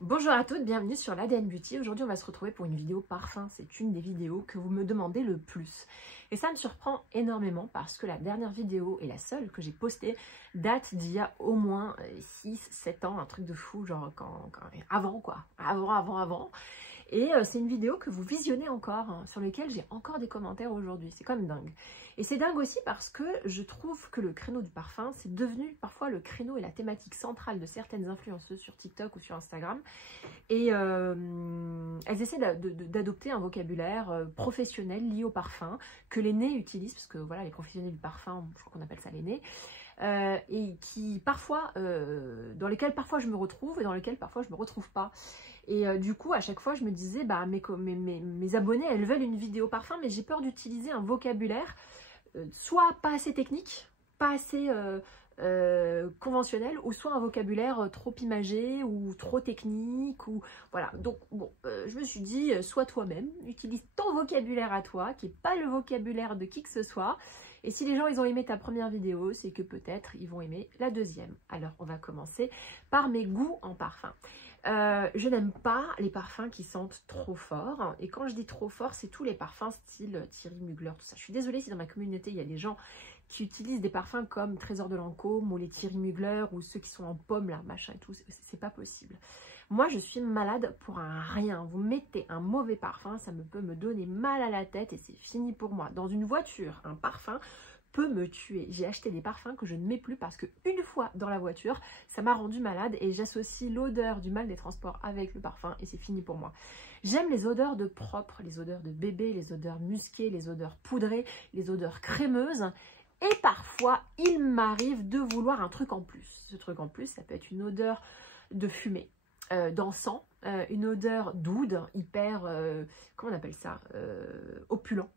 Bonjour à toutes, bienvenue sur l'ADN Beauty. Aujourd'hui, on va se retrouver pour une vidéo parfum. C'est une des vidéos que vous me demandez le plus. Et ça me surprend énormément parce que la dernière vidéo et la seule que j'ai postée date d'il y a au moins 6-7 ans, un truc de fou, genre avant quoi, avant. Et c'est une vidéo que vous visionnez encore, hein, sur laquelle j'ai encore des commentaires aujourd'hui. C'est quand même dingue. Et c'est dingue aussi parce que je trouve que le créneau du parfum, c'est devenu parfois le créneau et la thématique centrale de certaines influenceuses sur TikTok ou sur Instagram. Et elles essaient d'adopter un vocabulaire professionnel lié au parfum, que les nez utilisent, parce que voilà, les professionnels du parfum, je crois qu'on appelle ça les nez, et qui parfois, dans lesquels parfois je me retrouve et dans lesquels parfois je me retrouve pas. Et du coup, à chaque fois, je me disais, bah, mes abonnés, elles veulent une vidéo parfum, mais j'ai peur d'utiliser un vocabulaire soit pas assez technique, pas assez conventionnel, ou soit un vocabulaire trop imagé ou trop technique. Ou voilà. Donc, bon, je me suis dit, sois toi-même, utilise ton vocabulaire à toi, qui n'est pas le vocabulaire de qui que ce soit. Et si les gens ils ont aimé ta première vidéo, c'est que peut-être ils vont aimer la deuxième. Alors, on va commencer par mes goûts en parfum. Je n'aime pas les parfums qui sentent trop fort. Et quand je dis trop fort, c'est tous les parfums style Thierry Mugler, tout ça. Je suis désolée si dans ma communauté, il y a des gens qui utilisent des parfums comme Trésor de Lancôme ou les Thierry Mugler ou ceux qui sont en pomme là, machin et tout. C'est pas possible. Moi, je suis malade pour un rien. Vous mettez un mauvais parfum, ça peut me donner mal à la tête et c'est fini pour moi. Dans une voiture, un parfum peut me tuer. J'ai acheté des parfums que je ne mets plus parce que une fois dans la voiture, ça m'a rendu malade et j'associe l'odeur du mal des transports avec le parfum et c'est fini pour moi. J'aime les odeurs de propre, les odeurs de bébé, les odeurs musquées, les odeurs poudrées, les odeurs crémeuses. Et parfois, il m'arrive de vouloir un truc en plus. Ce truc en plus, ça peut être une odeur de fumée, d'encens, une odeur d'oud, hyper, comment on appelle ça, opulent.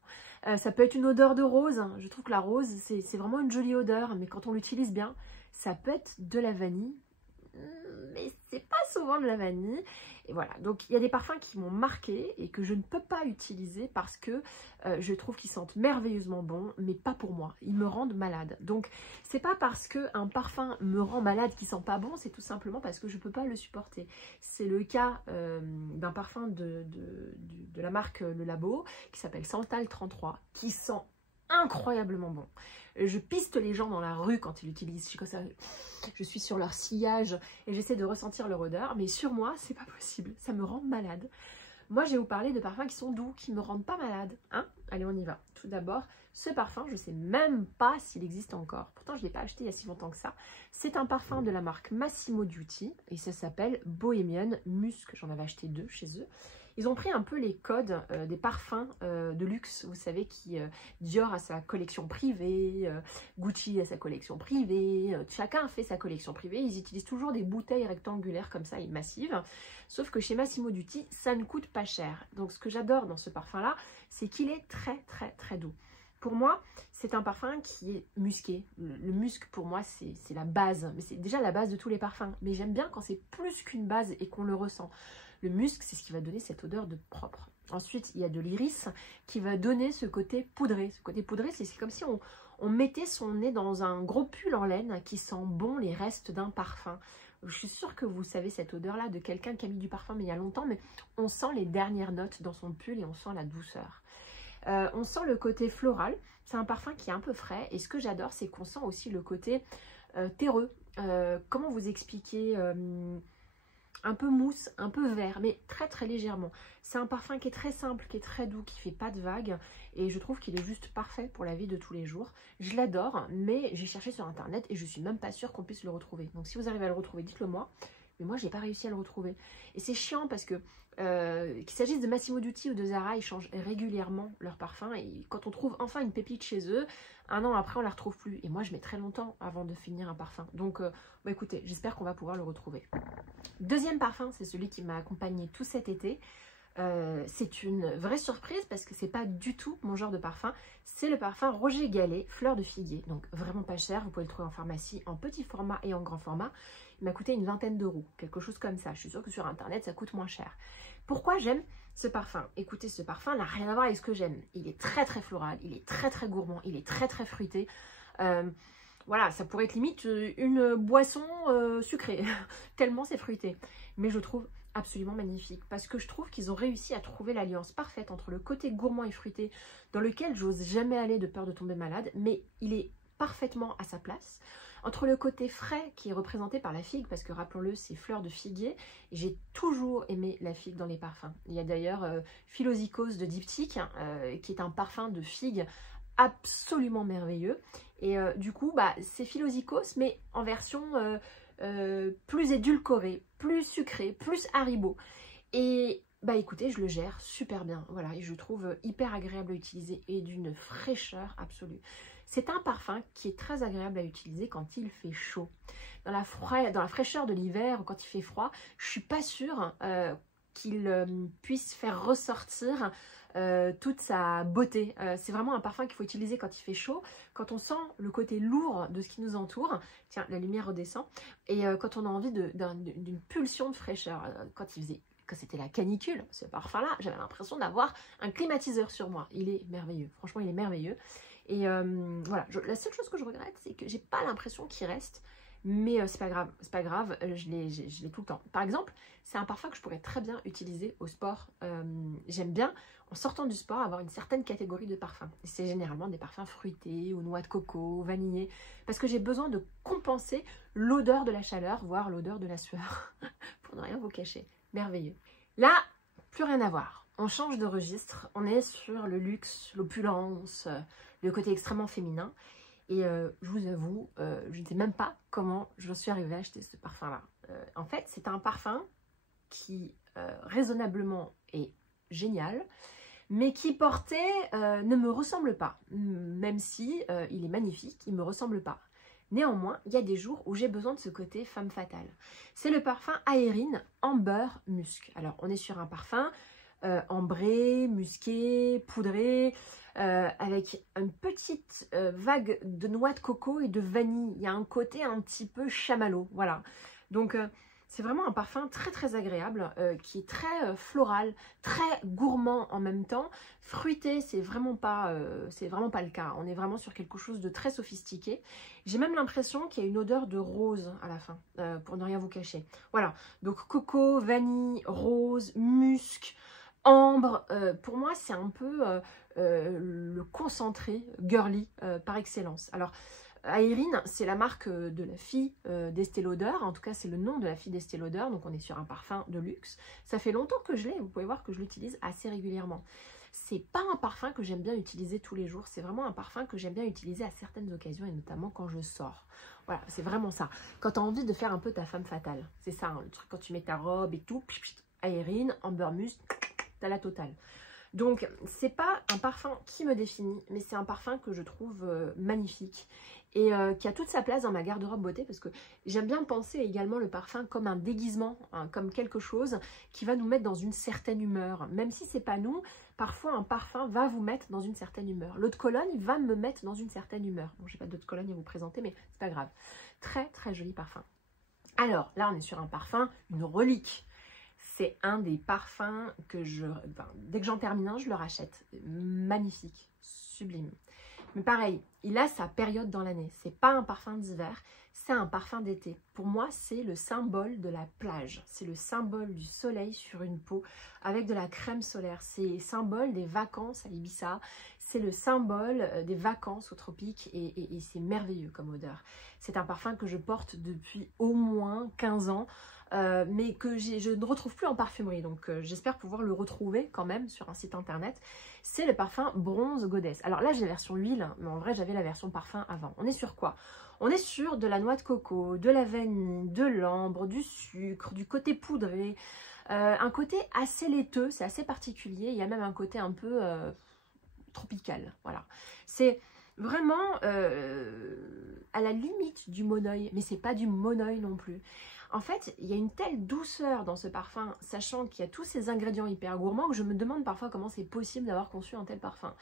Ça peut être une odeur de rose. Je trouve que la rose, c'est vraiment une jolie odeur, mais quand on l'utilise bien, ça peut être de la vanille, mais c'est pas souvent de la vanille. Et voilà, donc il y a des parfums qui m'ont marqué et que je ne peux pas utiliser parce que je trouve qu'ils sentent merveilleusement bon, mais pas pour moi. Ils me rendent malade. Donc c'est pas parce qu'un parfum me rend malade qu'il sent pas bon, c'est tout simplement parce que je peux pas le supporter. C'est le cas d'un parfum de la marque Le Labo qui s'appelle Santal 33, qui sent incroyablement bon. Je piste les gens dans la rue quand ils l'utilisent. Je suis sur leur sillage et j'essaie de ressentir leur odeur, mais sur moi, c'est pas possible. Ça me rend malade. Moi, je vais vous parler de parfums qui sont doux, qui me rendent pas malade. Hein? Allez, on y va. Tout d'abord, ce parfum, je sais même pas s'il existe encore. Pourtant, je ne l'ai pas acheté il y a si longtemps que ça. C'est un parfum de la marque Massimo Dutti et ça s'appelle Bohemian Musk. J'en avais acheté 2 chez eux. Ils ont pris un peu les codes des parfums de luxe, vous savez, Dior a sa collection privée, Gucci a sa collection privée, chacun fait sa collection privée. Ils utilisent toujours des bouteilles rectangulaires comme ça et massives, sauf que chez Massimo Dutti, ça ne coûte pas cher. Donc ce que j'adore dans ce parfum-là, c'est qu'il est très doux. Pour moi, c'est un parfum qui est musqué. Le musc, pour moi, c'est la base. Mais c'est déjà la base de tous les parfums. Mais j'aime bien quand c'est plus qu'une base et qu'on le ressent. Le musc, c'est ce qui va donner cette odeur de propre. Ensuite, il y a de l'iris qui va donner ce côté poudré. Ce côté poudré, c'est comme si on mettait son nez dans un gros pull en laine qui sent bon les restes d'un parfum. Je suis sûre que vous savez cette odeur-là de quelqu'un qui a mis du parfum mais il y a longtemps, mais on sent les dernières notes dans son pull et on sent la douceur. On sent le côté floral. C'est un parfum qui est un peu frais et ce que j'adore, c'est qu'on sent aussi le côté terreux. Comment vous expliquer un peu mousse, un peu vert, mais très légèrement. C'est un parfum qui est très simple, qui est très doux, qui fait pas de vagues. Et je trouve qu'il est juste parfait pour la vie de tous les jours. Je l'adore, mais j'ai cherché sur internet et je suis même pas sûre qu'on puisse le retrouver. Donc si vous arrivez à le retrouver, dites-le moi. Mais moi, j'ai pas réussi à le retrouver. Et c'est chiant parce que qu'il s'agisse de Massimo Dutti ou de Zara, ils changent régulièrement leur parfum. Et quand on trouve enfin une pépite chez eux, un an après, on la retrouve plus. Et moi, je mets très longtemps avant de finir un parfum. Donc, bah, écoutez, j'espère qu'on va pouvoir le retrouver. Deuxième parfum, c'est celui qui m'a accompagnée tout cet été. C'est une vraie surprise parce que c'est pas du tout mon genre de parfum. C'est le parfum Roger Gallet, fleur de figuier. Donc vraiment pas cher, vous pouvez le trouver en pharmacie en petit format et en grand format. Il m'a coûté une vingtaine d'euros, quelque chose comme ça. Je suis sûre que sur internet ça coûte moins cher. Pourquoi j'aime ce parfum? Écoutez, ce parfum n'a rien à voir avec ce que j'aime. Il est très floral, il est très gourmand, il est très fruité. Voilà, ça pourrait être limite une boisson sucrée, tellement c'est fruité. Mais je trouve absolument magnifique parce que je trouve qu'ils ont réussi à trouver l'alliance parfaite entre le côté gourmand et fruité dans lequel j'ose jamais aller de peur de tomber malade, mais il est parfaitement à sa place, entre le côté frais qui est représenté par la figue, parce que rappelons-le, c'est fleur de figuier, et j'ai toujours aimé la figue dans les parfums. Il y a d'ailleurs Philosykos de Diptyque, qui est un parfum de figue absolument merveilleux, et du coup, bah, c'est Philosykos, mais en version plus édulcorée, plus sucrée, plus Haribo. Et bah écoutez, je le gère super bien, voilà, et je le trouve hyper agréable à utiliser et d'une fraîcheur absolue. C'est un parfum qui est très agréable à utiliser quand il fait chaud. Dans la fraîcheur de l'hiver ou quand il fait froid, je suis pas sûre qu'il puisse faire ressortir toute sa beauté. C'est vraiment un parfum qu'il faut utiliser quand il fait chaud, quand on sent le côté lourd de ce qui nous entoure. Tiens, la lumière redescend. Et quand on a envie d'une pulsion de fraîcheur, quand c'était la canicule, ce parfum-là, j'avais l'impression d'avoir un climatiseur sur moi. Il est merveilleux, franchement, il est merveilleux. Et voilà, la seule chose que je regrette, c'est que j'ai pas l'impression qu'il reste, mais c'est pas grave, je l'ai tout le temps. Par exemple, c'est un parfum que je pourrais très bien utiliser au sport. J'aime bien, en sortant du sport, avoir une certaine catégorie de parfums. C'est généralement des parfums fruités, ou noix de coco, vanillés, parce que j'ai besoin de compenser l'odeur de la chaleur, voire l'odeur de la sueur, pour ne rien vous cacher. Merveilleux. Là, plus rien à voir. On change de registre, on est sur le luxe, l'opulence, le côté extrêmement féminin. Et je vous avoue, je ne sais même pas comment je suis arrivée à acheter ce parfum-là. En fait, c'est un parfum qui, raisonnablement, est génial, mais qui porté ne me ressemble pas. Même si il est magnifique, il ne me ressemble pas. Néanmoins, il y a des jours où j'ai besoin de ce côté femme fatale. C'est le parfum Aérine Amber Musc. Alors, on est sur un parfum ambré, musqué, poudré, avec une petite vague de noix de coco et de vanille. Il y a un côté un petit peu chamallow, voilà. Donc, c'est vraiment un parfum très très agréable, qui est très floral, très gourmand en même temps. Fruité, c'est vraiment pas le cas. On est vraiment sur quelque chose de très sophistiqué. J'ai même l'impression qu'il y a une odeur de rose à la fin, pour ne rien vous cacher. Voilà, donc coco, vanille, rose, musc, ambre, pour moi c'est un peu le concentré girly par excellence. Alors Aérine, c'est la marque de la fille d'Estée Lauder, en tout cas c'est le nom de la fille d'Estée Lauder, donc on est sur un parfum de luxe. Ça fait longtemps que je l'ai, vous pouvez voir que je l'utilise assez régulièrement. C'est pas un parfum que j'aime bien utiliser tous les jours, c'est vraiment un parfum que j'aime bien utiliser à certaines occasions et notamment quand je sors. Voilà, c'est vraiment ça. Quand tu as envie de faire un peu ta femme fatale, c'est ça, hein, le truc quand tu mets ta robe et tout, Aérine, Amber Musc, t'as la totale. Donc, c'est pas un parfum qui me définit, mais c'est un parfum que je trouve magnifique et qui a toute sa place dans ma garde-robe beauté parce que j'aime bien penser également le parfum comme un déguisement, hein, comme quelque chose qui va nous mettre dans une certaine humeur. Même si c'est pas nous, parfois un parfum va vous mettre dans une certaine humeur. L'eau de Cologne va me mettre dans une certaine humeur. Bon, j'ai pas d'eau de Cologne à vous présenter, mais c'est pas grave. Très très joli parfum. Alors, là on est sur un parfum, une relique. C'est un des parfums que dès que j'en termine un, je le rachète. Magnifique, sublime. Mais pareil, il a sa période dans l'année. C'est pas un parfum d'hiver, c'est un parfum d'été. Pour moi, c'est le symbole de la plage. C'est le symbole du soleil sur une peau avec de la crème solaire. C'est le symbole des vacances à Ibiza. C'est le symbole des vacances aux tropiques et c'est merveilleux comme odeur. C'est un parfum que je porte depuis au moins 15 ans. Mais que je ne retrouve plus en parfumerie, donc j'espère pouvoir le retrouver quand même sur un site internet. C'est le parfum Bronze Goddess. Alors là j'ai la version huile, mais en vrai j'avais la version parfum avant. On est sur quoi? On est sur de la noix de coco, de la vanille, de l'ambre, du sucre, du côté poudré, un côté assez laiteux, c'est assez particulier. Il y a même un côté un peu tropical, voilà. C'est vraiment à la limite du monoeil, mais c'est pas du monoeil non plus. En fait, il y a une telle douceur dans ce parfum, sachant qu'il y a tous ces ingrédients hyper gourmands, que je me demande parfois comment c'est possible d'avoir conçu un tel parfum.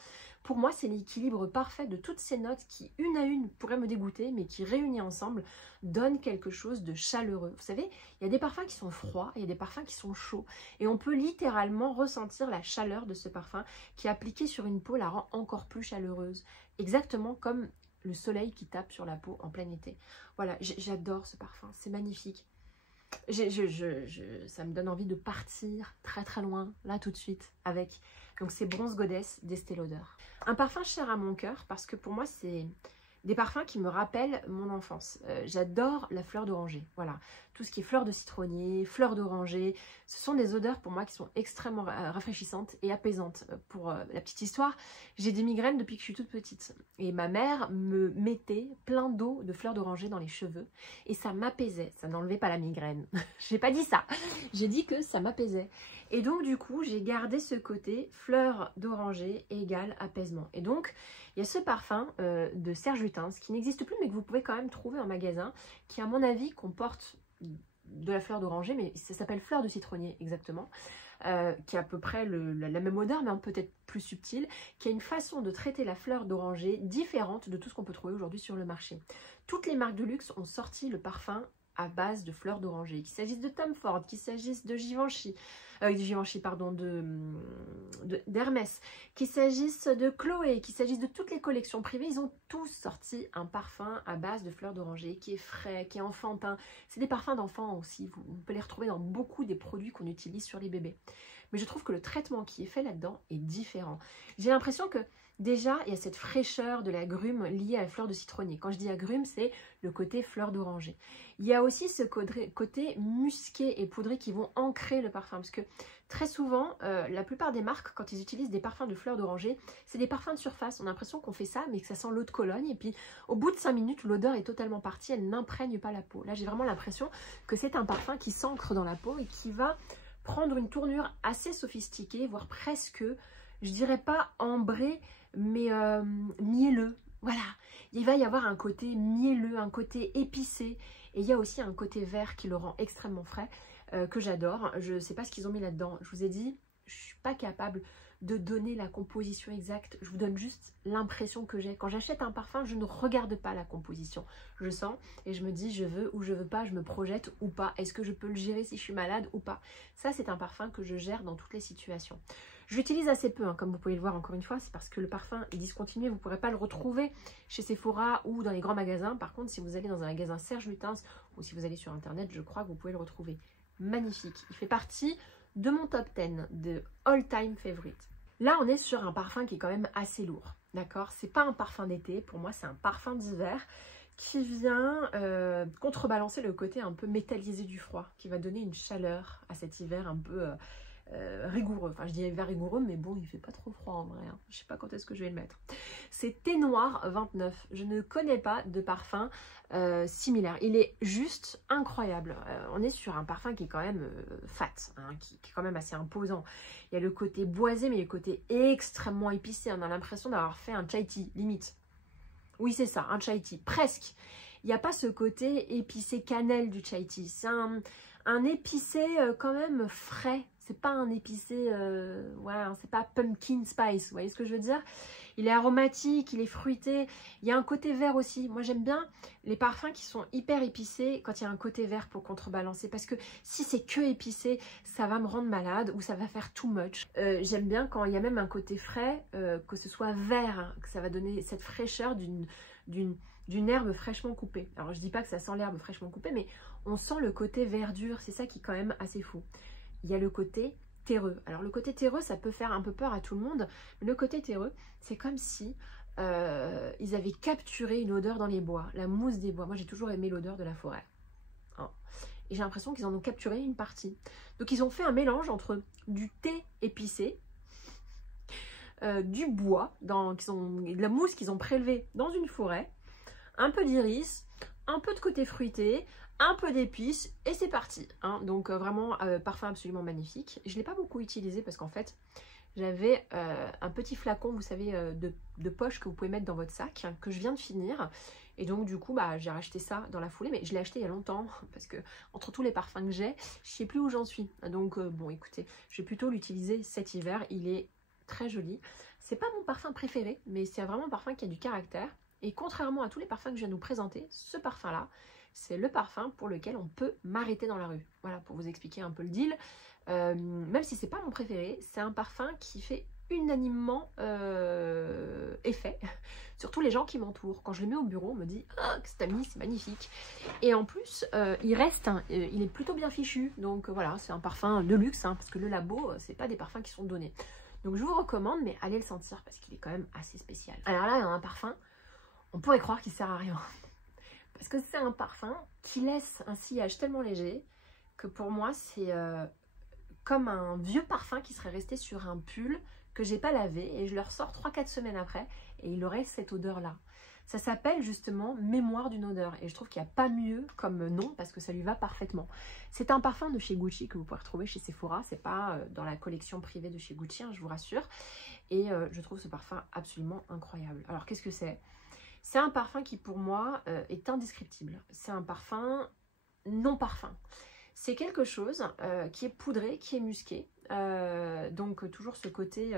Pour moi, c'est l'équilibre parfait de toutes ces notes qui, une à une, pourraient me dégoûter, mais qui, réunies ensemble, donnent quelque chose de chaleureux. Vous savez, il y a des parfums qui sont froids, il y a des parfums qui sont chauds, et on peut littéralement ressentir la chaleur de ce parfum qui, appliqué sur une peau, la rend encore plus chaleureuse. Exactement comme le soleil qui tape sur la peau en plein été. Voilà, j'adore ce parfum, c'est magnifique. ça me donne envie de partir très très loin, là tout de suite, avec. Donc c'est Bronze Goddess d'Estée Lauder. Un parfum cher à mon cœur parce que pour moi c'est des parfums qui me rappellent mon enfance. J'adore la fleur d'oranger, voilà. Tout ce qui est fleur de citronnier, fleur d'oranger, ce sont des odeurs pour moi qui sont extrêmement rafraîchissantes et apaisantes. Pour la petite histoire, j'ai des migraines depuis que je suis toute petite. Et ma mère me mettait plein d'eau de fleur d'oranger dans les cheveux et ça m'apaisait. Ça n'enlevait pas la migraine. J'ai pas dit ça. J'ai dit que ça m'apaisait. Et donc du coup, j'ai gardé ce côté fleur d'oranger égale apaisement. Et donc, il y a ce parfum de Serge Lutens qui n'existe plus mais que vous pouvez quand même trouver en magasin, qui à mon avis comporte de la fleur d'oranger, mais ça s'appelle fleur de citronnier exactement, qui a à peu près la même odeur mais peut-être plus subtile, qui a une façon de traiter la fleur d'oranger différente de tout ce qu'on peut trouver aujourd'hui sur le marché. Toutes les marques de luxe ont sorti le parfum à base de fleurs d'oranger, qu'il s'agisse de Tom Ford, qu'il s'agisse de Givenchy, pardon, d'Hermès, qu'il s'agisse de Chloé, qu'il s'agisse de toutes les collections privées, ils ont tous sorti un parfum à base de fleurs d'oranger qui est frais, qui est enfantin. C'est des parfums d'enfants aussi, on peut les retrouver dans beaucoup des produits qu'on utilise sur les bébés. Mais je trouve que le traitement qui est fait là-dedans est différent. J'ai l'impression que déjà, il y a cette fraîcheur de l'agrume liée à la fleur de citronnier. Quand je dis agrume, c'est le côté fleur d'oranger. Il y a aussi ce côté musqué et poudré qui vont ancrer le parfum. Parce que très souvent, la plupart des marques, quand ils utilisent des parfums de fleur d'oranger, c'est des parfums de surface. On a l'impression qu'on fait ça, mais que ça sent l'eau de Cologne. Et puis, au bout de 5 minutes, l'odeur est totalement partie. Elle n'imprègne pas la peau. Là, j'ai vraiment l'impression que c'est un parfum qui s'ancre dans la peau et qui va prendre une tournure assez sophistiquée, voire presque, je dirais pas ambré, mais mielleux. Voilà, il va y avoir un côté mielleux, un côté épicé, et il y a aussi un côté vert qui le rend extrêmement frais, que j'adore. Je ne sais pas ce qu'ils ont mis là-dedans. Je vous ai dit, je ne suis pas capable de donner la composition exacte. Je vous donne juste l'impression que j'ai. Quand j'achète un parfum, je ne regarde pas la composition. Je sens et je me dis je veux ou je veux pas, je me projette ou pas. Est-ce que je peux le gérer si je suis malade ou pas? Ça, c'est un parfum que je gère dans toutes les situations. Je l'utilise assez peu, hein, comme vous pouvez le voir encore une fois, c'est parce que le parfum est discontinué, vous ne pourrez pas le retrouver chez Sephora ou dans les grands magasins. Par contre, si vous allez dans un magasin Serge Lutens ou si vous allez sur internet, je crois que vous pouvez le retrouver. Magnifique, il fait partie de mon top 10 de all time favorite. Là, on est sur un parfum qui est quand même assez lourd, d'accord? C'est pas un parfum d'été, pour moi c'est un parfum d'hiver qui vient contrebalancer le côté un peu métallisé du froid, qui va donner une chaleur à cet hiver un peu rigoureux. Enfin, je dis hiver rigoureux, mais bon, il fait pas trop froid en vrai, hein. Je sais pas quand est-ce que je vais le mettre. C'est Thé Noir 29. Je ne connais pas de parfum similaire. Il est juste incroyable. On est sur un parfum qui est quand même fat, hein, qui est quand même assez imposant. Il y a le côté boisé, mais le côté extrêmement épicé. On a l'impression d'avoir fait un chai tea, limite. Oui, c'est ça, un chai tea, presque. Il n'y a pas ce côté épicé cannelle du chai tea. C'est un épicé quand même frais. C'est pas un épicé, voilà, c'est pas pumpkin spice, vous voyez ce que je veux dire? Il est aromatique, il est fruité, il y a un côté vert aussi. Moi j'aime bien les parfums qui sont hyper épicés quand il y a un côté vert pour contrebalancer, parce que si c'est que épicé, ça va me rendre malade ou ça va faire too much. J'aime bien quand il y a même un côté frais, que ce soit vert, hein, que ça va donner cette fraîcheur d'une herbe fraîchement coupée. Alors je dis pas que ça sent l'herbe fraîchement coupée, mais on sent le côté verdure, c'est ça qui est quand même assez fou. Il y a le côté terreux. Alors le côté terreux, ça peut faire un peu peur à tout le monde, mais le côté terreux, c'est comme si ils avaient capturé une odeur dans les bois, la mousse des bois. Moi j'ai toujours aimé l'odeur de la forêt. Hein. Et j'ai l'impression qu'ils en ont capturé une partie. Donc ils ont fait un mélange entre du thé épicé, du bois, de la mousse qu'ils ont prélevée dans une forêt, un peu d'iris, un peu de côté fruité, un peu d'épices et c'est parti, hein. Donc vraiment parfum absolument magnifique. Je ne l'ai pas beaucoup utilisé parce qu'en fait j'avais un petit flacon, vous savez, de poche que vous pouvez mettre dans votre sac, que je viens de finir, et donc du coup bah, j'ai racheté ça dans la foulée, mais je l'ai acheté il y a longtemps parce que entre tous les parfums que j'ai, je sais plus où j'en suis. Donc bon écoutez, je vais plutôt l'utiliser cet hiver. Il est très joli, c'est pas mon parfum préféré, mais c'est vraiment un parfum qui a du caractère. Et contrairement à tous les parfums que je viens de vous présenter, ce parfum là, c'est le parfum pour lequel on peut m'arrêter dans la rue. Voilà, pour vous expliquer un peu le deal. Même si c'est pas mon préféré, c'est un parfum qui fait unanimement effet. Surtout les gens qui m'entourent. Quand je le mets au bureau, on me dit « Ah, Stammy, c'est magnifique !» Et en plus, il reste, hein, il est plutôt bien fichu. Donc voilà, c'est un parfum de luxe, hein, parce que le labo, c'est pas des parfums qui sont donnés. Donc je vous recommande, mais allez le sentir, parce qu'il est quand même assez spécial. Alors là, il y a un parfum, on pourrait croire qu'il sert à rien. Parce que c'est un parfum qui laisse un sillage tellement léger que pour moi, c'est comme un vieux parfum qui serait resté sur un pull que j'ai pas lavé et je le ressors 3-4 semaines après et il aurait cette odeur-là. Ça s'appelle justement Mémoire d'une odeur et je trouve qu'il n'y a pas mieux comme nom parce que ça lui va parfaitement. C'est un parfum de chez Gucci que vous pouvez retrouver chez Sephora, c'est pas dans la collection privée de chez Gucci, hein, je vous rassure. Et je trouve ce parfum absolument incroyable. Alors qu'est-ce que c'est? C'est un parfum qui pour moi est indescriptible. C'est un parfum non parfum. C'est quelque chose qui est poudré, qui est musqué. Donc toujours ce côté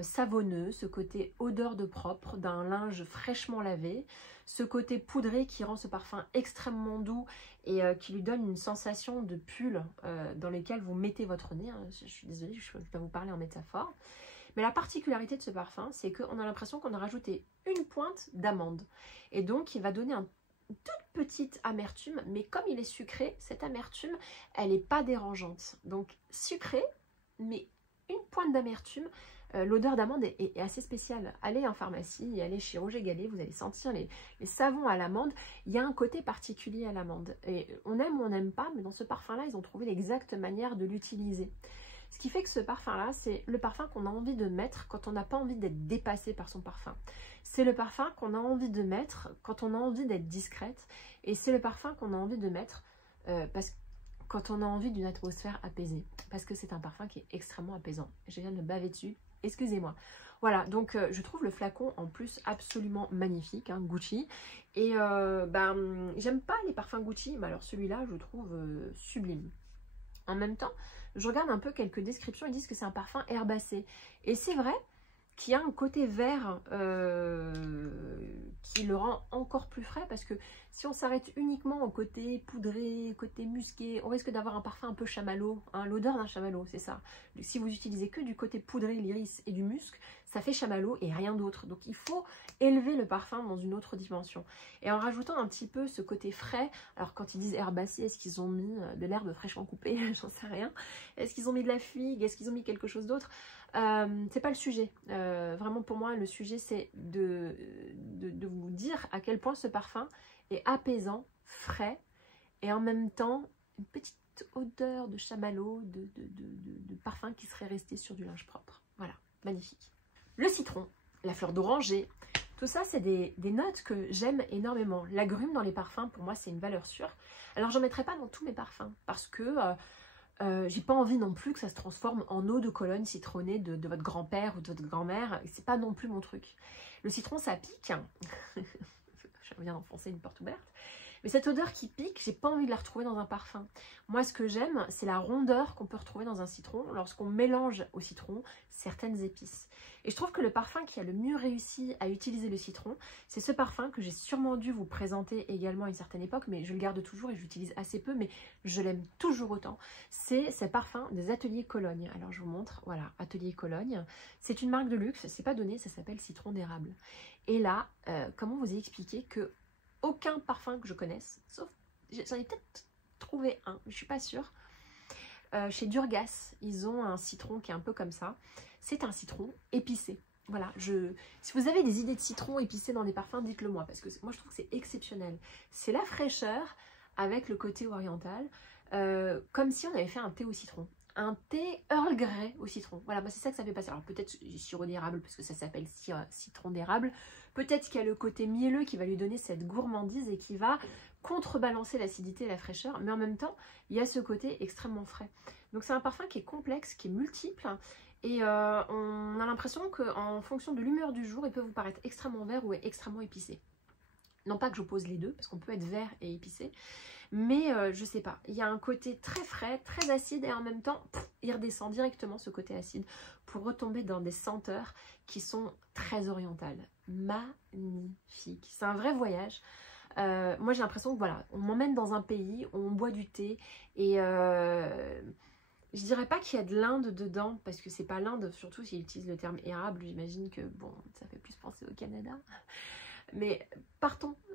savonneux, ce côté odeur de propre d'un linge fraîchement lavé, ce côté poudré qui rend ce parfum extrêmement doux et qui lui donne une sensation de pull dans lequel vous mettez votre nez. Hein. Je suis désolée, je vais vous parler en métaphore. Mais la particularité de ce parfum, c'est qu'on a l'impression qu'on a rajouté une pointe d'amande. Et donc, il va donner une toute petite amertume, mais comme il est sucré, cette amertume, elle n'est pas dérangeante. Donc, sucré, mais une pointe d'amertume. L'odeur d'amande est assez spéciale. Allez en pharmacie, allez chez Roger Gallet, vous allez sentir les savons à l'amande. Il y a un côté particulier à l'amande. Et on aime ou on n'aime pas, mais dans ce parfum-là, ils ont trouvé l'exacte manière de l'utiliser. Ce qui fait que ce parfum-là, c'est le parfum qu'on a envie de mettre quand on n'a pas envie d'être dépassé par son parfum. C'est le parfum qu'on a envie de mettre quand on a envie d'être discrète. Et c'est le parfum qu'on a envie de mettre quand on a envie d'une atmosphère apaisée. Parce que c'est un parfum qui est extrêmement apaisant. Je viens de me baver dessus, excusez-moi. Voilà, donc je trouve le flacon en plus absolument magnifique, hein, Gucci. Et j'aime pas les parfums Gucci, mais alors celui-là, je le trouve sublime. En même temps, je regarde un peu quelques descriptions, ils disent que c'est un parfum herbacé. Et c'est vrai qu'il y a un côté vert qui le rend encore plus frais parce que si on s'arrête uniquement au côté poudré, côté musqué, on risque d'avoir un parfum un peu chamallow, hein, l'odeur d'un chamallow, c'est ça. Si vous utilisez que du côté poudré, l'iris et du musc, ça fait chamallow et rien d'autre. Donc il faut élever le parfum dans une autre dimension. Et en rajoutant un petit peu ce côté frais, alors quand ils disent herbacé, est-ce qu'ils ont mis de l'herbe fraîchement coupée? J'en sais rien. Est-ce qu'ils ont mis de la figue? Est-ce qu'ils ont mis quelque chose d'autre? C'est pas le sujet. Vraiment pour moi, le sujet c'est de vous dire à quel point ce parfum est apaisant, frais et en même temps une petite odeur de chamallow, de parfum qui serait resté sur du linge propre. Voilà, magnifique. Le citron, la fleur d'oranger, tout ça c'est des notes que j'aime énormément. L'agrume dans les parfums, pour moi c'est une valeur sûre. Alors j'en mettrai pas dans tous mes parfums parce que j'ai pas envie non plus que ça se transforme en eau de Cologne citronnée de votre grand-père ou de votre grand-mère. C'est pas non plus mon truc. Le citron, ça pique. Je viens d'enfoncer une porte ouverte. Mais cette odeur qui pique, j'ai pas envie de la retrouver dans un parfum. Moi, ce que j'aime, c'est la rondeur qu'on peut retrouver dans un citron lorsqu'on mélange au citron certaines épices. Et je trouve que le parfum qui a le mieux réussi à utiliser le citron, c'est ce parfum que j'ai sûrement dû vous présenter également à une certaine époque, mais je le garde toujours et je l'utilise assez peu, mais je l'aime toujours autant. C'est ce parfum des Ateliers Cologne. Alors je vous montre, voilà, Atelier Cologne. C'est une marque de luxe, c'est pas donné, ça s'appelle Citron d'érable. Et là, comment vous expliquer que aucun parfum que je connaisse, sauf, j'en ai peut-être trouvé un, mais je suis pas sûre. Chez Durgas, ils ont un citron qui est un peu comme ça. C'est un citron épicé. Voilà, si vous avez des idées de citron épicé dans des parfums, dites-le moi, parce que moi je trouve que c'est exceptionnel. C'est la fraîcheur avec le côté oriental, comme si on avait fait un thé au citron. Un thé Earl Grey au citron. Voilà, moi c'est ça que ça fait passer. Alors peut-être sirop d'érable parce que ça s'appelle citron d'érable. Peut-être qu'il y a le côté mielleux qui va lui donner cette gourmandise et qui va contrebalancer l'acidité et la fraîcheur. Mais en même temps, il y a ce côté extrêmement frais. Donc c'est un parfum qui est complexe, qui est multiple. Et on a l'impression qu'en fonction de l'humeur du jour, il peut vous paraître extrêmement vert ou extrêmement épicé. Non pas que j'oppose les deux, parce qu'on peut être vert et épicé. Mais je sais pas, il y a un côté très frais, très acide et en même temps, il redescend directement ce côté acide pour retomber dans des senteurs qui sont très orientales. Magnifique, c'est un vrai voyage. Moi j'ai l'impression que voilà, on m'emmène dans un pays où on boit du thé et Je dirais pas qu'il y a de l'Inde dedans, parce que c'est pas l'Inde, surtout s'il utilise le terme érable, j'imagine que bon, ça fait plus penser au Canada. Mais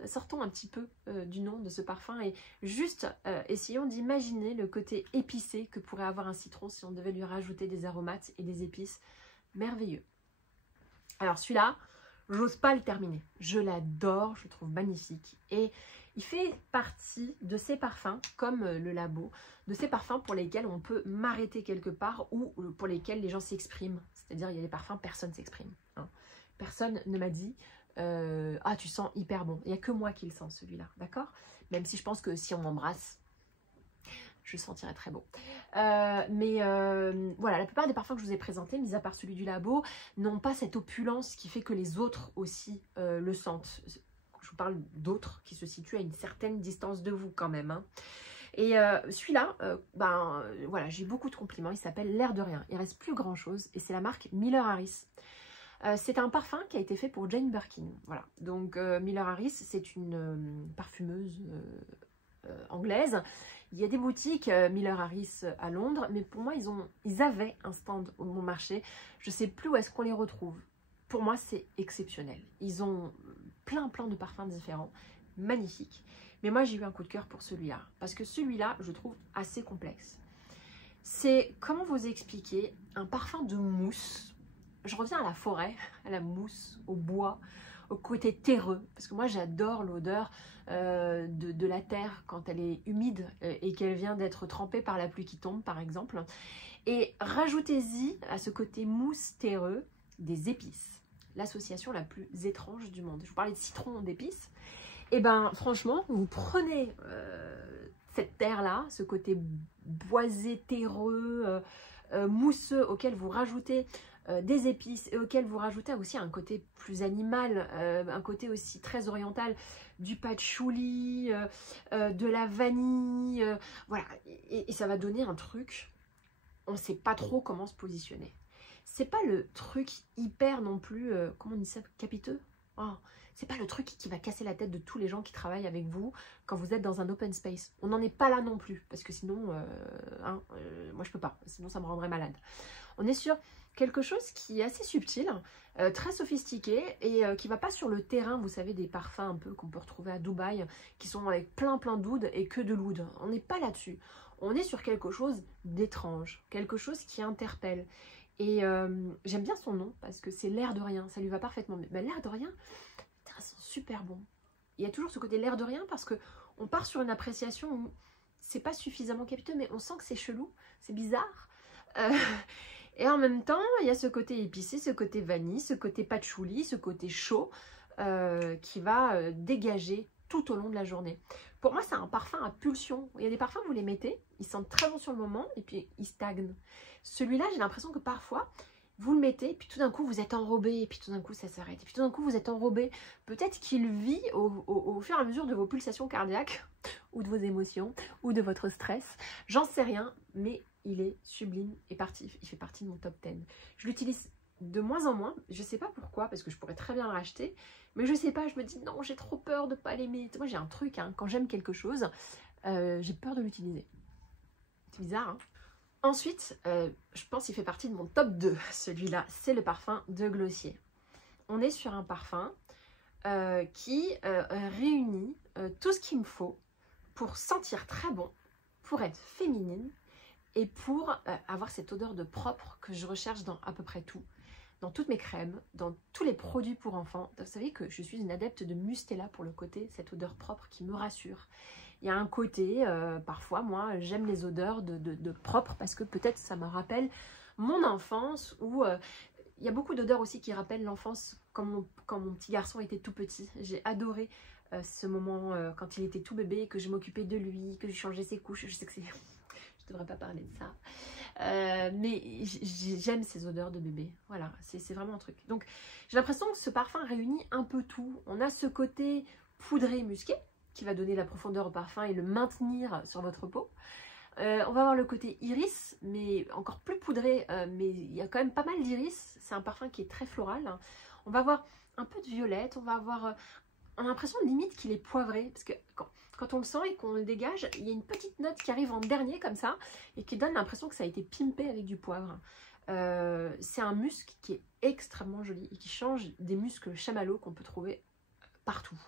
sortons un petit peu du nom de ce parfum et juste essayons d'imaginer le côté épicé que pourrait avoir un citron si on devait lui rajouter des aromates et des épices. Merveilleux. Alors celui-là, j'ose pas le terminer. Je l'adore, je le trouve magnifique. Et il fait partie de ces parfums, comme le Labo, de ces parfums pour lesquels on peut m'arrêter quelque part ou pour lesquels les gens s'expriment. C'est-à-dire, il y a des parfums, personne ne s'exprime. Hein. Personne ne m'a dit « Ah, tu sens hyper bon ». Il n'y a que moi qui le sens, celui-là, d'accord? Même si je pense que si on m'embrasse, je sentirais très bon. Voilà, la plupart des parfums que je vous ai présentés, mis à part celui du Labo, n'ont pas cette opulence qui fait que les autres aussi le sentent. Je vous parle d'autres qui se situent à une certaine distance de vous quand même. Hein. Et celui-là, voilà, j'ai beaucoup de compliments. Il s'appelle L'air de rien. Il reste plus grand chose et c'est la marque Miller Harris. C'est un parfum qui a été fait pour Jane Birkin. Voilà. Donc Miller Harris, c'est une parfumeuse anglaise. Il y a des boutiques Miller Harris à Londres, mais pour moi, ils avaient un stand au bon marché. Je ne sais plus où est-ce qu'on les retrouve. Pour moi, c'est exceptionnel. Ils ont plein de parfums différents, magnifiques. Mais moi, j'ai eu un coup de cœur pour celui-là, parce que celui-là, je trouve assez complexe. C'est, comment vous expliquer, un parfum de mousse. Je reviens à la forêt, à la mousse, au bois, au côté terreux, parce que moi, j'adore l'odeur de la terre quand elle est humide et qu'elle vient d'être trempée par la pluie qui tombe, par exemple. Et rajoutez-y, à ce côté mousse terreux, des épices. L'association la plus étrange du monde. Je vous parlais de citron d'épices. Et ben franchement, vous prenez cette terre-là, ce côté boisé, terreux, mousseux, auquel vous rajoutez des épices et auquel vous rajoutez aussi un côté plus animal, un côté aussi très oriental, du patchouli, de la vanille, voilà. Et ça va donner un truc, on ne sait pas trop comment se positionner. C'est pas le truc hyper non plus, comment on dit ça, capiteux? Oh, c'est pas le truc qui va casser la tête de tous les gens qui travaillent avec vous quand vous êtes dans un open space. On n'en est pas là non plus, parce que sinon, moi je peux pas, sinon ça me rendrait malade. On est sur quelque chose qui est assez subtil, très sophistiqué et qui va pas sur le terrain, vous savez, des parfums un peu qu'on peut retrouver à Dubaï, qui sont avec plein d'oud et que de l'oud. On n'est pas là-dessus. On est sur quelque chose d'étrange, quelque chose qui interpelle. Et j'aime bien son nom parce que c'est l'air de rien, ça lui va parfaitement. Mais l'air de rien, ça sent super bon. Il y a toujours ce côté l'air de rien parce que on part sur une appréciation où c'est pas suffisamment capiteux, mais on sent que c'est chelou, c'est bizarre. Et en même temps, il y a ce côté épicé, ce côté vanille, ce côté patchouli, ce côté chaud qui va dégager tout au long de la journée. Pour moi, c'est un parfum à pulsion. Il y a des parfums, vous les mettez, ils sentent très bon sur le moment et puis ils stagnent. Celui-là, j'ai l'impression que parfois, vous le mettez et puis tout d'un coup, vous êtes enrobé et puis tout d'un coup, ça s'arrête. Et puis tout d'un coup, vous êtes enrobé. Peut-être qu'il vit au fur et à mesure de vos pulsations cardiaques ou de vos émotions ou de votre stress. J'en sais rien, mais il est sublime et il fait partie de mon top 10. Je l'utilise de moins en moins, je sais pas pourquoi, parce que je pourrais très bien le racheter, mais je sais pas, je me dis non, j'ai trop peur de pas l'aimer. Moi j'ai un truc, hein, quand j'aime quelque chose, j'ai peur de l'utiliser. C'est bizarre, hein. Ensuite, je pense qu'il fait partie de mon top 2, celui-là, c'est le parfum de Glossier. On est sur un parfum qui réunit tout ce qu'il me faut pour sentir très bon, pour être féminine, et pour avoir cette odeur de propre que je recherche dans à peu près tout. Dans toutes mes crèmes, dans tous les produits pour enfants. Vous savez que je suis une adepte de Mustela pour le côté, cette odeur propre qui me rassure. Il y a un côté, parfois, moi, j'aime les odeurs de propre parce que peut-être ça me rappelle mon enfance ou il y a beaucoup d'odeurs aussi qui rappellent l'enfance quand mon petit garçon était tout petit. J'ai adoré ce moment quand il était tout bébé, que je m'occupais de lui, que je changeais ses couches. Je sais que c'est... je devrais pas parler de ça. Mais j'aime ces odeurs de bébé. Voilà, c'est vraiment un truc. Donc, j'ai l'impression que ce parfum réunit un peu tout. On a ce côté poudré musqué qui va donner la profondeur au parfum et le maintenir sur votre peau. On va avoir le côté iris, mais encore plus poudré, mais il y a quand même pas mal d'iris. C'est un parfum qui est très floral. On va avoir un peu de violette, on va avoir on a l'impression limite qu'il est poivré, parce que quand on le sent et qu'on le dégage, il y a une petite note qui arrive en dernier comme ça, et qui donne l'impression que ça a été pimpé avec du poivre. C'est un musc qui est extrêmement joli, et qui change des muscles chamallows qu'on peut trouver partout.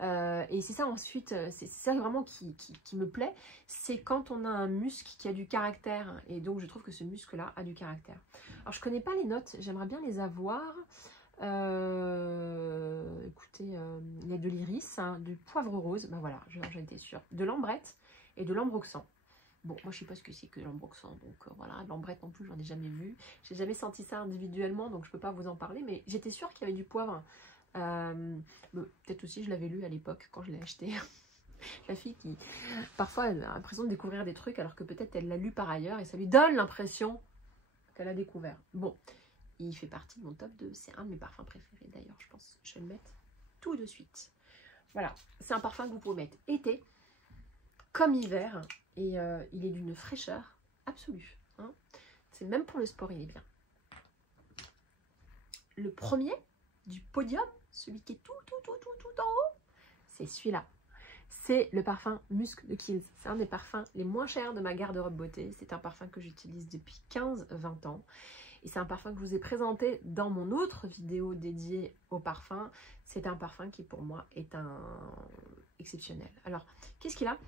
Et c'est ça ensuite, c'est ça vraiment qui me plaît, c'est quand on a un musc qui a du caractère, et donc je trouve que ce muscle là a du caractère. Alors je connais pas les notes, j'aimerais bien les avoir. Écoutez, il y a de l'iris, hein, du poivre rose, ben voilà, j'en étais sûre, de l'ambrette et de l'ambroxan. Bon, moi je sais pas ce que c'est que l'ambroxan, donc voilà, l'ambrette non plus, j'en ai jamais vu, j'ai jamais senti ça individuellement, donc je peux pas vous en parler, mais j'étais sûre qu'il y avait du poivre. Peut-être aussi je l'avais lu à l'époque quand je l'ai acheté. La fille qui parfois elle a l'impression de découvrir des trucs alors que peut-être elle l'a lu par ailleurs et ça lui donne l'impression qu'elle a découvert. Bon, il fait partie de mon top 2, c'est un de mes parfums préférés d'ailleurs, je pense. Je vais le mettre tout de suite. Voilà, c'est un parfum que vous pouvez mettre été comme hiver et il est d'une fraîcheur absolue. Hein. C'est même pour le sport, il est bien. Le premier du podium, celui qui est tout en haut, c'est celui-là. C'est le parfum Musc de Kiehl's. C'est un des parfums les moins chers de ma garde-robe beauté. C'est un parfum que j'utilise depuis 15-20 ans. Et c'est un parfum que je vous ai présenté dans mon autre vidéo dédiée au parfum. C'est un parfum qui pour moi est exceptionnel. Alors, qu'est-ce qu'il a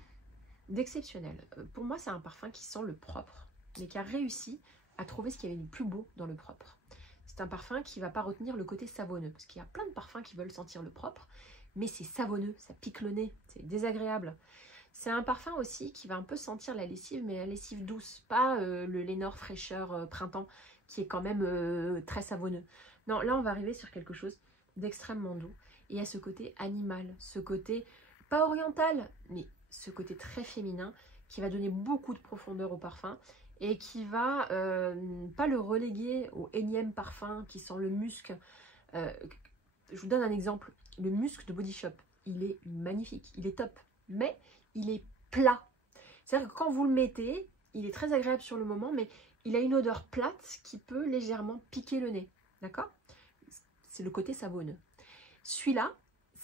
d'exceptionnel? Pour moi, c'est un parfum qui sent le propre, mais qui a réussi à trouver ce qu'il y avait de plus beau dans le propre. C'est un parfum qui ne va pas retenir le côté savonneux, parce qu'il y a plein de parfums qui veulent sentir le propre, mais c'est savonneux, ça pique le nez, c'est désagréable. C'est un parfum aussi qui va un peu sentir la lessive, mais la lessive douce, pas le Lénore fraîcheur printemps, qui est quand même très savonneux. Non, là on va arriver sur quelque chose d'extrêmement doux, et à ce côté animal, ce côté pas oriental, mais ce côté très féminin, qui va donner beaucoup de profondeur au parfum, et qui va pas le reléguer au énième parfum qui sent le musc. Je vous donne un exemple, le musc de Body Shop, il est magnifique, il est top, mais il est plat. C'est-à-dire que quand vous le mettez, il est très agréable sur le moment, mais il a une odeur plate qui peut légèrement piquer le nez, d'accord? C'est le côté savonneux. Celui-là,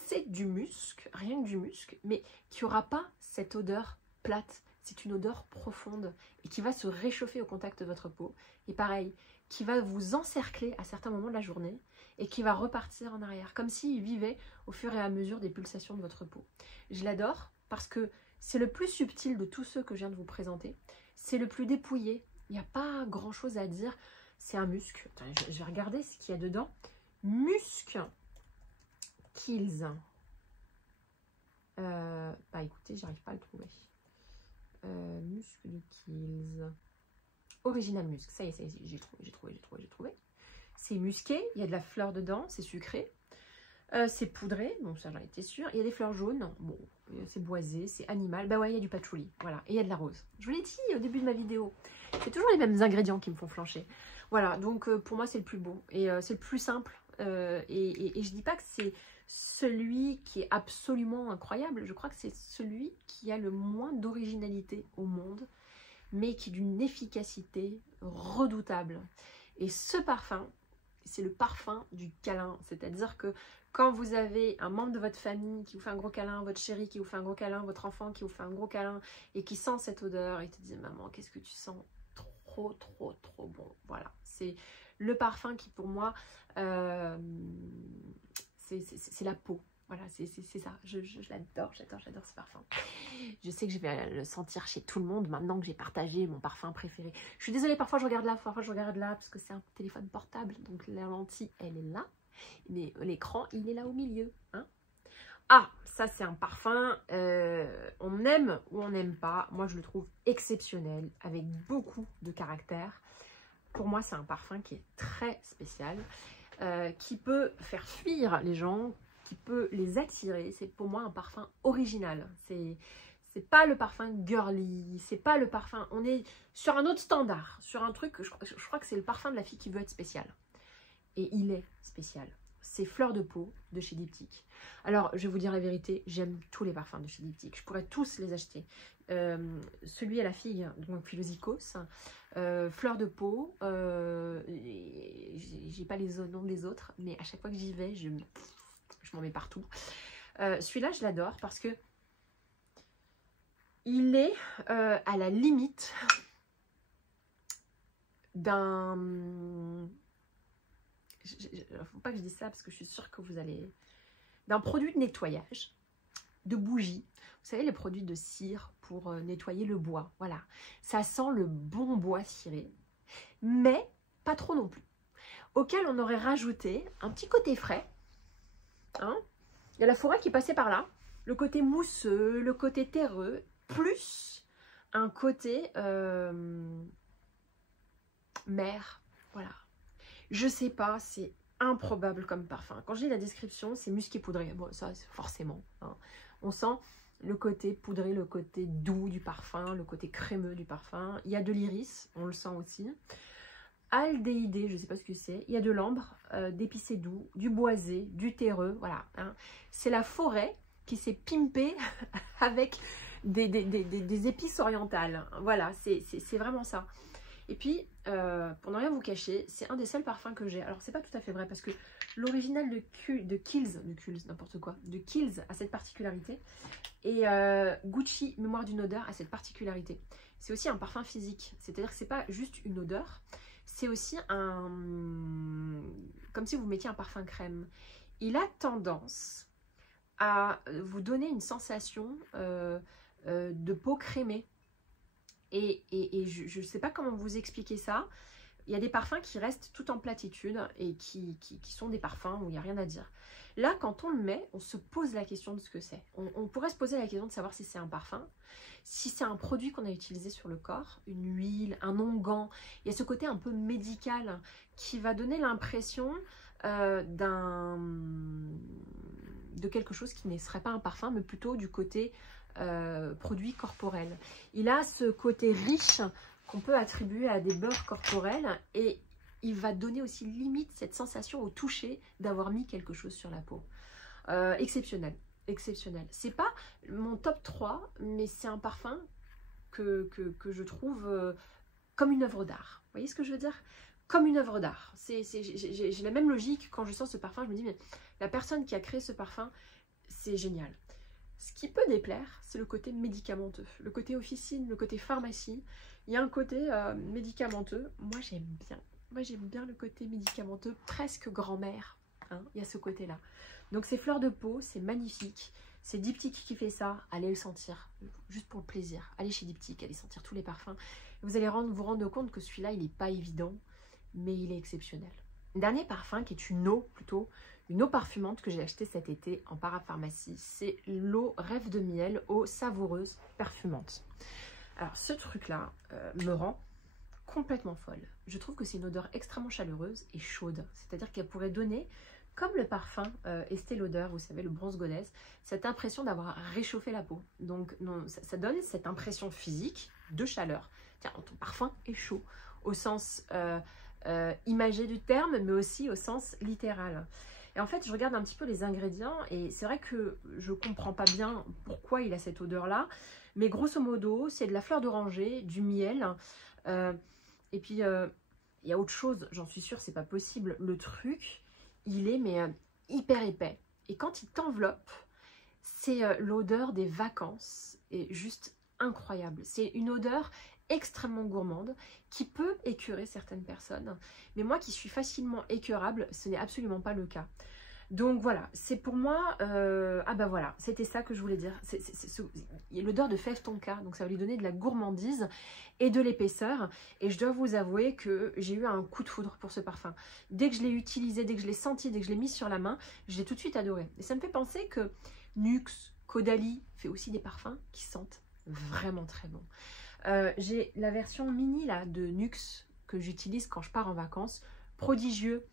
c'est du musc, rien que du musc, mais qui n'aura pas cette odeur plate. C'est une odeur profonde et qui va se réchauffer au contact de votre peau. Et pareil, qui va vous encercler à certains moments de la journée et qui va repartir en arrière, comme s'il vivait au fur et à mesure des pulsations de votre peau. Je l'adore parce que c'est le plus subtil de tous ceux que je viens de vous présenter. C'est le plus dépouillé. Il n'y a pas grand-chose à dire. C'est un musc. Attends, je vais regarder ce qu'il y a dedans. Musc Kiehl's. Bah écoutez, j'arrive pas à le trouver. Musc de Kiehl's. Original musc. Ça y est, j'ai trouvé. C'est musqué, il y a de la fleur dedans, c'est sucré. C'est poudré, donc ça j'en étais sûre. Il y a des fleurs jaunes, bon, c'est boisé, c'est animal. Bah ouais, il y a du patchouli, voilà. Et il y a de la rose. Je vous l'ai dit au début de ma vidéo. C'est toujours les mêmes ingrédients qui me font flancher. Voilà, donc pour moi c'est le plus beau. Et c'est le plus simple. Et je dis pas que c'est celui qui est absolument incroyable. Je crois que c'est celui qui a le moins d'originalité au monde, mais qui est d'une efficacité redoutable. Et ce parfum, c'est le parfum du câlin. C'est-à-dire que quand vous avez un membre de votre famille qui vous fait un gros câlin, votre chéri qui vous fait un gros câlin, votre enfant qui vous fait un gros câlin et qui sent cette odeur et te dit « Maman, qu'est-ce que tu sens ?» Trop bon. Voilà, c'est le parfum qui pour moi, c'est la peau. Voilà, c'est ça. Je l'adore, j'adore ce parfum. Je sais que je vais le sentir chez tout le monde maintenant que j'ai partagé mon parfum préféré. Je suis désolée, parfois je regarde là, parfois je regarde là, parce que c'est un téléphone portable. Donc la lentille, elle est là. Mais l'écran, il est là au milieu. Hein. Ah, ça c'est un parfum, on aime ou on n'aime pas. Moi je le trouve exceptionnel, avec beaucoup de caractère. Pour moi c'est un parfum qui est très spécial, qui peut faire fuir les gens, qui peut les attirer. C'est pour moi un parfum original. C'est pas le parfum girly, c'est pas le parfum... On est sur un autre standard, sur un truc, je crois que c'est le parfum de la fille qui veut être spéciale. Et il est spécial. C'est Fleur de peau de chez Diptyque. Alors, je vais vous dire la vérité, j'aime tous les parfums de chez Diptyque. Je pourrais tous les acheter. Celui à la figue, donc Philosicos, Fleur de peau, j'ai pas les noms des autres, mais à chaque fois que j'y vais, je m'en mets partout. Celui-là, je l'adore parce que il est à la limite d'un... Faut pas que je dise ça parce que je suis sûre que vous allez... D'un produit de nettoyage, de bougie. Vous savez, les produits de cire pour nettoyer le bois. Voilà. Ça sent le bon bois ciré, mais pas trop non plus. Auquel on aurait rajouté un petit côté frais. Hein, il y a la forêt qui est passée par là. Le côté mousseux, le côté terreux, plus un côté mer. Voilà. Je sais pas, c'est improbable comme parfum. Quand je lis la description, c'est musqué poudré. Bon, ça, forcément. Hein. On sent le côté poudré, le côté doux du parfum, le côté crémeux du parfum. Il y a de l'iris, on le sent aussi. Aldéhyde, je ne sais pas ce que c'est. Il y a de l'ambre, d'épicé doux, du boisé, du terreux. Voilà. Hein. C'est la forêt qui s'est pimpée avec des épices orientales. Voilà, c'est vraiment ça. Et puis, pour ne rien vous cacher, c'est un des seuls parfums que j'ai. Alors, c'est pas tout à fait vrai parce que l'original de Kiehl's, n'importe quoi, de Kiehl's a cette particularité. Et Gucci, Mémoire d'une odeur, a cette particularité. C'est aussi un parfum physique. C'est-à-dire que c'est pas juste une odeur, c'est aussi un... comme si vous mettiez un parfum crème. Il a tendance à vous donner une sensation de peau crémée. Et je ne sais pas comment vous expliquer ça. Il y a des parfums qui restent tout en platitude et qui sont des parfums où il n'y a rien à dire. Là, quand on le met, on se pose la question de ce que c'est. On pourrait se poser la question de savoir si c'est un parfum, si c'est un produit qu'on a utilisé sur le corps, une huile, un onguent. Il y a ce côté un peu médical qui va donner l'impression de quelque chose qui ne serait pas un parfum, mais plutôt du côté produit corporel. Il a ce côté riche qu'on peut attribuer à des beurres corporels et il va donner aussi limite cette sensation au toucher d'avoir mis quelque chose sur la peau. Exceptionnel, exceptionnel. C'est pas mon top 3, mais c'est un parfum que je trouve comme une œuvre d'art. Vous voyez ce que je veux dire? Comme une œuvre d'art. J'ai la même logique quand je sens ce parfum. Je me dis, mais la personne qui a créé ce parfum, c'est génial. Ce qui peut déplaire, c'est le côté médicamenteux, le côté officine, le côté pharmacie. Il y a un côté médicamenteux. Moi, j'aime bien. Moi, j'aime bien le côté médicamenteux, presque grand-mère. Hein, il y a ce côté-là. Donc, c'est fleur de peau, c'est magnifique. C'est Diptyque qui fait ça. Allez le sentir, juste pour le plaisir. Allez chez Diptyque, allez sentir tous les parfums. Vous allez vous rendre compte que celui-là, il n'est pas évident, mais il est exceptionnel. Dernier parfum qui est une eau, plutôt, une eau parfumante que j'ai achetée cet été en parapharmacie, c'est l'eau Rêve de miel, eau savoureuse parfumante. Alors ce truc-là me rend complètement folle. Je trouve que c'est une odeur extrêmement chaleureuse et chaude, c'est-à-dire qu'elle pourrait donner, comme le parfum Estée Lauder, vous savez, le bronze goddess, cette impression d'avoir réchauffé la peau. Donc non, ça donne cette impression physique de chaleur. Tiens, ton parfum est chaud, au sens imagé du terme, mais aussi au sens littéral. Et en fait, je regarde un petit peu les ingrédients et c'est vrai que je ne comprends pas bien pourquoi il a cette odeur-là. Mais grosso modo, c'est de la fleur d'oranger, du miel. Et puis, il y a autre chose, j'en suis sûre, c'est pas possible. Le truc, il est hyper épais. Et quand il t'enveloppe, c'est l'odeur des vacances. Et juste incroyable. C'est une odeur extrêmement gourmande qui peut écœurer certaines personnes, mais moi qui suis facilement écœurable, ce n'est absolument pas le cas. Donc voilà, c'est pour moi, ah bah voilà, c'était ça que je voulais dire. Il y a l'odeur de fève tonka, donc ça va lui donner de la gourmandise et de l'épaisseur. Et je dois vous avouer que j'ai eu un coup de foudre pour ce parfum. Dès que je l'ai utilisé, dès que je l'ai senti, dès que je l'ai mis sur la main, je l'ai tout de suite adoré. Et ça me fait penser que Nuxe, Caudalie fait aussi des parfums qui sentent vraiment très bon. J'ai la version mini là de Nuxe que j'utilise quand je pars en vacances, prodigieux.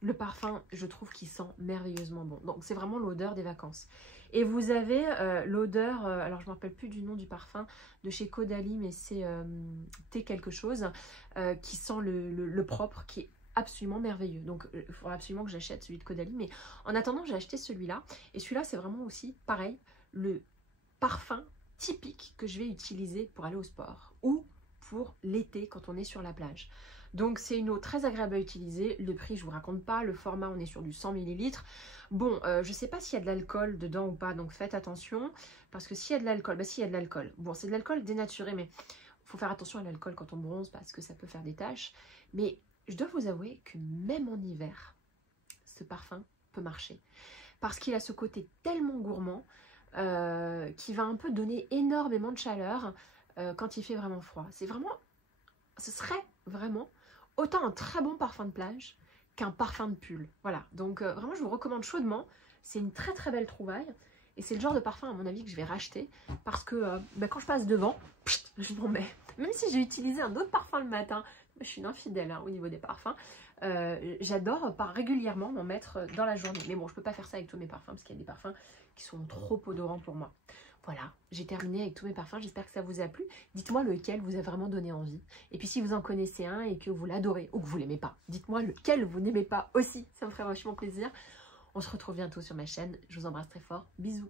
Le parfum, je trouve qu'il sent merveilleusement bon. Donc, c'est vraiment l'odeur des vacances. Et vous avez l'odeur, alors je ne me rappelle plus du nom du parfum de chez Caudalie, mais c'est thé quelque chose, qui sent le propre, qui est absolument merveilleux. Donc, il faudra absolument que j'achète celui de Caudalie. Mais en attendant, j'ai acheté celui-là. Et celui-là, c'est vraiment aussi, pareil, le parfum typique que je vais utiliser pour aller au sport ou pour l'été quand on est sur la plage. Donc c'est une eau très agréable à utiliser. Le prix, je vous raconte pas. Le format, on est sur du 100 ml. Bon, je sais pas s'il y a de l'alcool dedans ou pas, donc faites attention. Parce que s'il y a de l'alcool, bah s'il y a de l'alcool. Bon, c'est de l'alcool dénaturé, mais il faut faire attention à l'alcool quand on bronze parce que ça peut faire des taches. Mais je dois vous avouer que même en hiver, ce parfum peut marcher. Parce qu'il a ce côté tellement gourmand qui va un peu donner énormément de chaleur quand il fait vraiment froid. C'est vraiment, ce serait vraiment autant un très bon parfum de plage qu'un parfum de pull. Voilà, donc vraiment je vous recommande chaudement. C'est une très très belle trouvaille. Et c'est le genre de parfum à mon avis que je vais racheter. Parce que quand je passe devant, je m'en mets. Même si j'ai utilisé un autre parfum le matin. Je suis une infidèle hein, au niveau des parfums. J'adore régulièrement m'en mettre dans la journée. Mais bon, je peux pas faire ça avec tous mes parfums. Parce qu'il y a des parfums qui sont trop odorants pour moi. Voilà, j'ai terminé avec tous mes parfums, j'espère que ça vous a plu. Dites-moi lequel vous a vraiment donné envie. Et puis si vous en connaissez un et que vous l'adorez ou que vous l'aimez pas, dites-moi lequel vous n'aimez pas aussi, ça me ferait vachement plaisir. On se retrouve bientôt sur ma chaîne, je vous embrasse très fort, bisous.